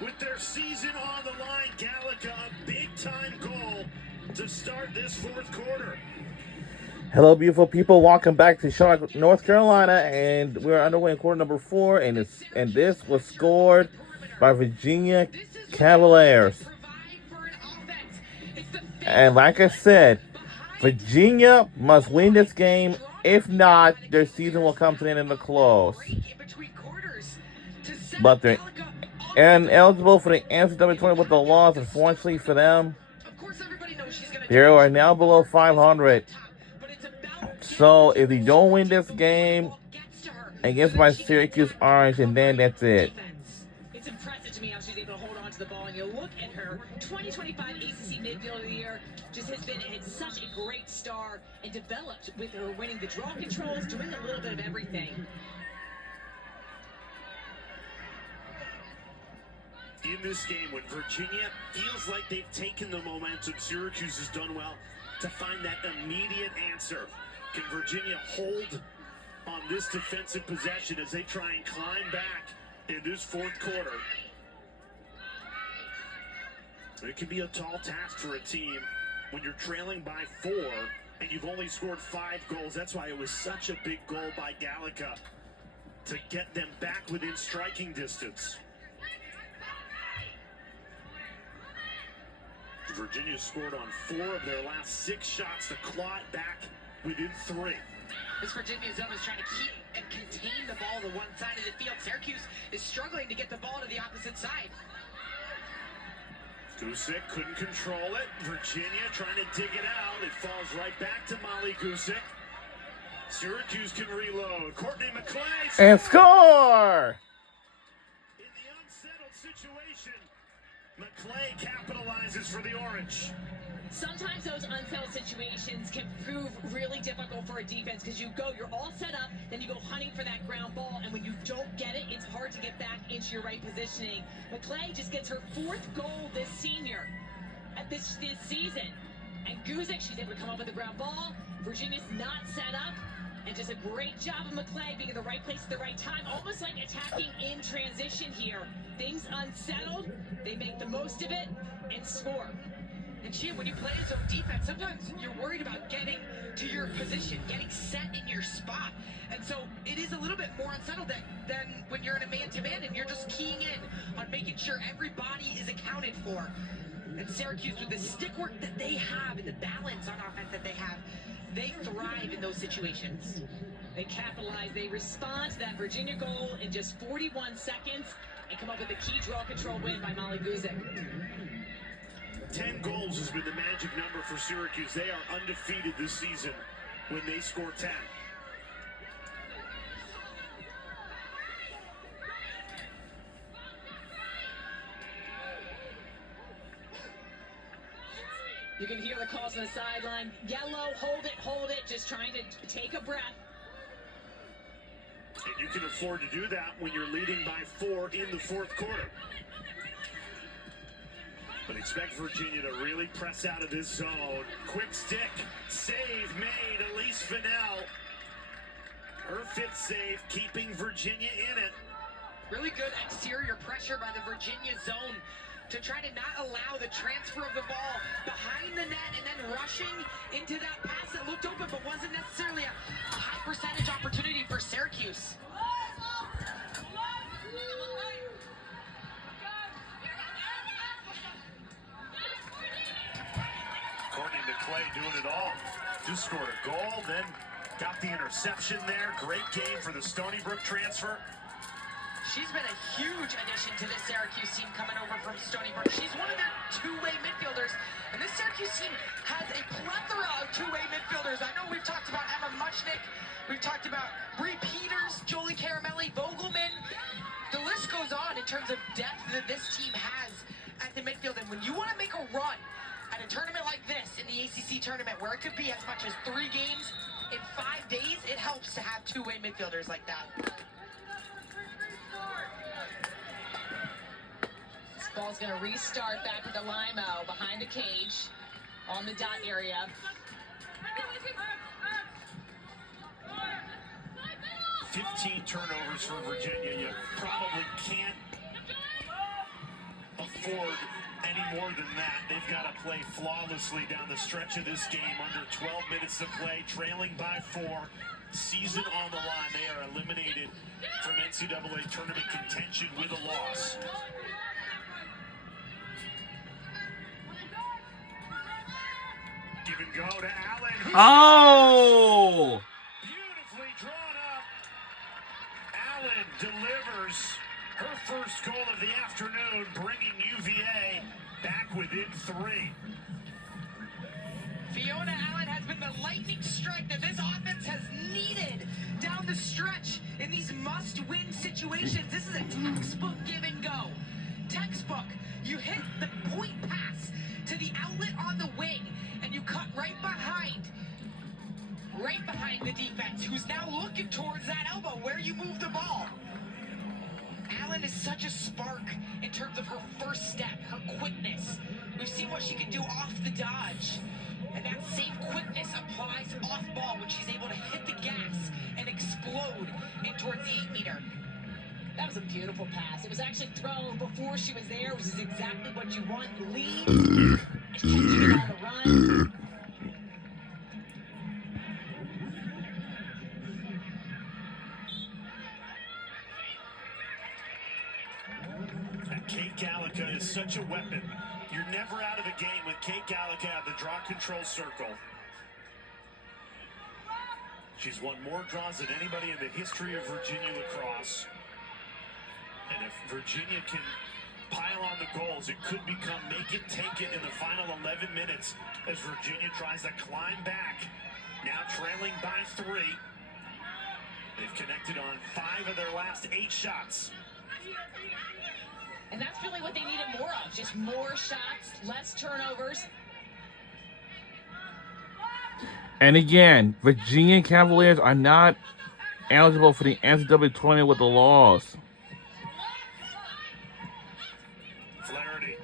With their season on the line, Gallica, a big-time goal to start this fourth quarter. Hello, beautiful people. Welcome back to Charlotte, North Carolina, and we're underway in quarter number 4, and this was scored by Virginia Cavaliers. And like I said, Virginia must win this game. If not, their season will come to an end in the close. But they're ineligible for the NCAA tournament with the loss, unfortunately for them. They are now below 500. So if they don't win this game against my Syracuse Orange, and then that's it. It's impressive to me how she's able to hold on to the ball, and you look at her 2025 ACC Midfield of the Year. Just has been such a great star and developed with her winning the draw controls, doing a little bit of everything. In this game, when Virginia feels like they've taken the momentum, Syracuse has done well to find that immediate answer. Can Virginia hold on this defensive possession as they try and climb back in this fourth quarter? It can be a tall task for a team when you're trailing by 4 and you've only scored 5 goals. That's why it was such a big goal by Gallica to get them back within striking distance. Virginia scored on 4 of their last 6 shots to claw it back within 3. This Virginia zone is trying to keep and contain the ball to one side of the field. Syracuse is struggling to get the ball to the opposite side. Gusick couldn't control it. Virginia trying to dig it out. It falls right back to Molly Gusick. Syracuse can reload. Courtney McClay. And score! In the unsettled situation, McClay capitalizes for the Orange. Sometimes those unsettled situations can prove really difficult for a defense because you're all set up, then you go hunting for that ground ball, and when you don't get it, it's hard to get back into your right positioning. McClay just gets her 4th goal this senior at this season. And Gusick, she's able to come up with the ground ball. Virginia's not set up. And just a great job of McClay being in the right place at the right time, almost like attacking in transition here. Things unsettled, they make the most of it and score. And Jim, when you play a zone defense, sometimes you're worried about getting to your position, getting set in your spot. And so it is a little bit more unsettled than when you're in a man-to-man and you're just keying in on making sure everybody is accounted for. And Syracuse, with the stick work that they have and the balance on offense that they have, they thrive in those situations. They capitalize, they respond to that Virginia goal in just 41 seconds and come up with a key draw control win by Molly Gusick. 10 goals has been the magic number for Syracuse. They are undefeated this season when they score 10. You can hear the calls on the sideline. Yellow, hold it, just trying to take a breath. And you can afford to do that when you're leading by 4 in the fourth quarter. But expect Virginia to really press out of this zone. Quick stick, save made, Elise Fennell. Her 5th save, keeping Virginia in it. Really good exterior pressure by the Virginia zone to try to not allow the transfer of the ball behind the net and then rushing into that pass that looked open but wasn't necessarily a high percentage opportunity for Syracuse. Courtney McClay doing it all. Just scored a goal, then got the interception there. Great game for the Stony Brook transfer. She's been a huge addition to this Syracuse team coming over from Stony Brook. She's one of their 2-way midfielders, and this Syracuse team has a plethora of 2-way midfielders. I know we've talked about Emma Muchnick, we've talked about Bree Peters, Jolie Caramelli, Vogelman. The list goes on in terms of depth that this team has at the midfield, and when you want to make a run at a tournament like this in the ACC tournament, where it could be as much as 3 games in 5 days, it helps to have 2-way midfielders like that. Ball's going to restart back with the Limo behind the cage on the dot area. 15 turnovers for Virginia. You probably can't afford any more than that. They've got to play flawlessly down the stretch of this game. Under 12 minutes to play, trailing by 4. Season on the line. They are eliminated from NCAA tournament contention with a loss. Give and go to Allen. Oh! Beautifully drawn up. Allen delivers her first goal of the afternoon, bringing UVA back within 3. Fiona Allen has been the lightning strike that this offense has needed down the stretch in these must-win situations. This is a textbook give and go. Textbook. You hit the point pass to the outlet on the wing, and you cut right behind the defense, who's now looking towards that elbow where you move the ball. Allen is such a spark in terms of her first step, her quickness. We've seen what she can do off the dodge. And that same quickness applies off ball when she's able to hit the gas and explode in towards the 8-meter. That was a beautiful pass. It was actually thrown before she was there, which is exactly what you want. Lead and catching it on the run. And Kate Gallica is such a weapon. You're never out of the game with Kate Gallica at the draw control circle. She's won more draws than anybody in the history of Virginia lacrosse. And if Virginia can pile on the goals, it could become make it, take it in the final 11 minutes as Virginia tries to climb back. Now trailing by 3. They've connected on 5 of their last 8 shots. And that's really what they needed more of. Just more shots, less turnovers. And again, Virginia Cavaliers are not eligible for the NCAA tournament with a loss. Flaherty,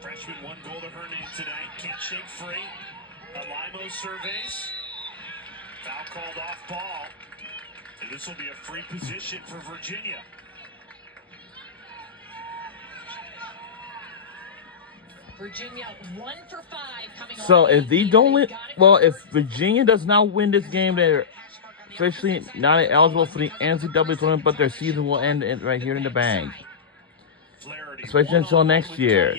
freshman, 1 goal to her name tonight. Can't shake free. Alimo surveys. Foul called off ball. And this will be a free position for Virginia. Virginia 1 for 5 coming on. So if they don't win, well, if Virginia does not win this game, they're officially not eligible for the NCAA tournament, but their season will end right here in the bank. Flaherty, Especially until next year.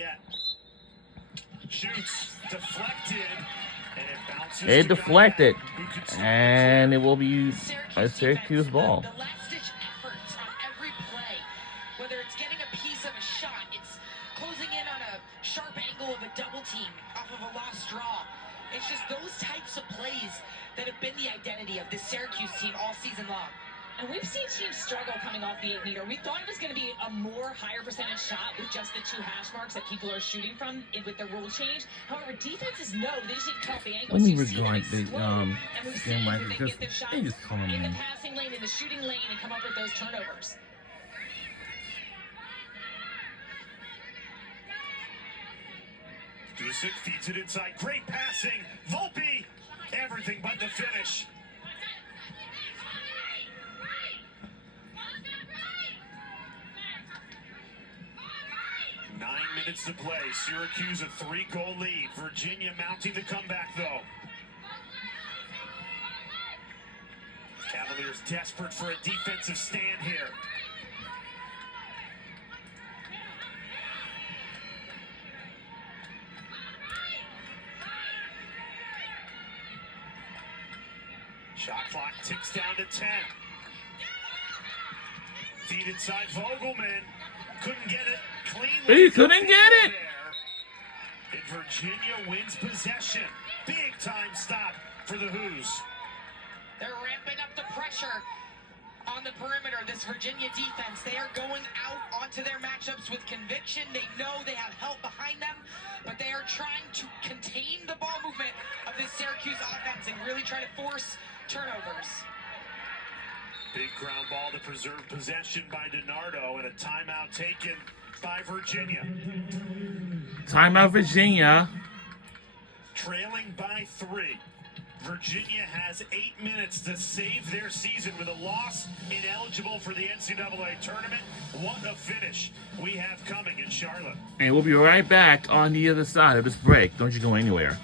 Shoots, deflected, and it bounces It to deflected, Gaia, who can still and it will be a Syracuse ball. The last-ditch efforts on every play, whether it's getting a piece of a shot, it's closing in on a sharp angle of a double team off of a lost draw. It's just those types of plays that have been the identity of this Syracuse team all season long. And we've seen teams struggle coming off the 8-meter. We thought it was going to be a more higher percentage shot with just the 2 hash marks that people are shooting from with the rule change. However, defenses know they just need to cut off the angles. Let me You see them regard the explode, and we've seen like that they just get their shots they just calm in the in. passing lane, in the shooting lane, and come up with those turnovers. Dusick feeds it inside. Great passing. Volpe. Everything but the finish. Nine minutes to play. Syracuse a 3-goal lead. Virginia mounting the comeback, though. Cavaliers desperate for a defensive stand here. Shot clock ticks down to 10. Feed inside Vogelman. Couldn't get it cleanly. He couldn't get it. And Virginia wins possession. Big time stop for the Hoos. They're ramping up the pressure on the perimeter. This Virginia defense, they are going out onto their matchups with conviction. They know they have help behind them, but they are trying to contain the ball movement of this Syracuse offense and really try to force turnovers. Big ground ball to preserve possession by DiNardo, and a timeout taken by Virginia. Timeout, Virginia. Trailing by 3. Virginia has 8 minutes to save their season with a loss, ineligible for the NCAA tournament. What a finish we have coming. And Charlotte. And we'll be right back on the other side of this break. Don't you go anywhere.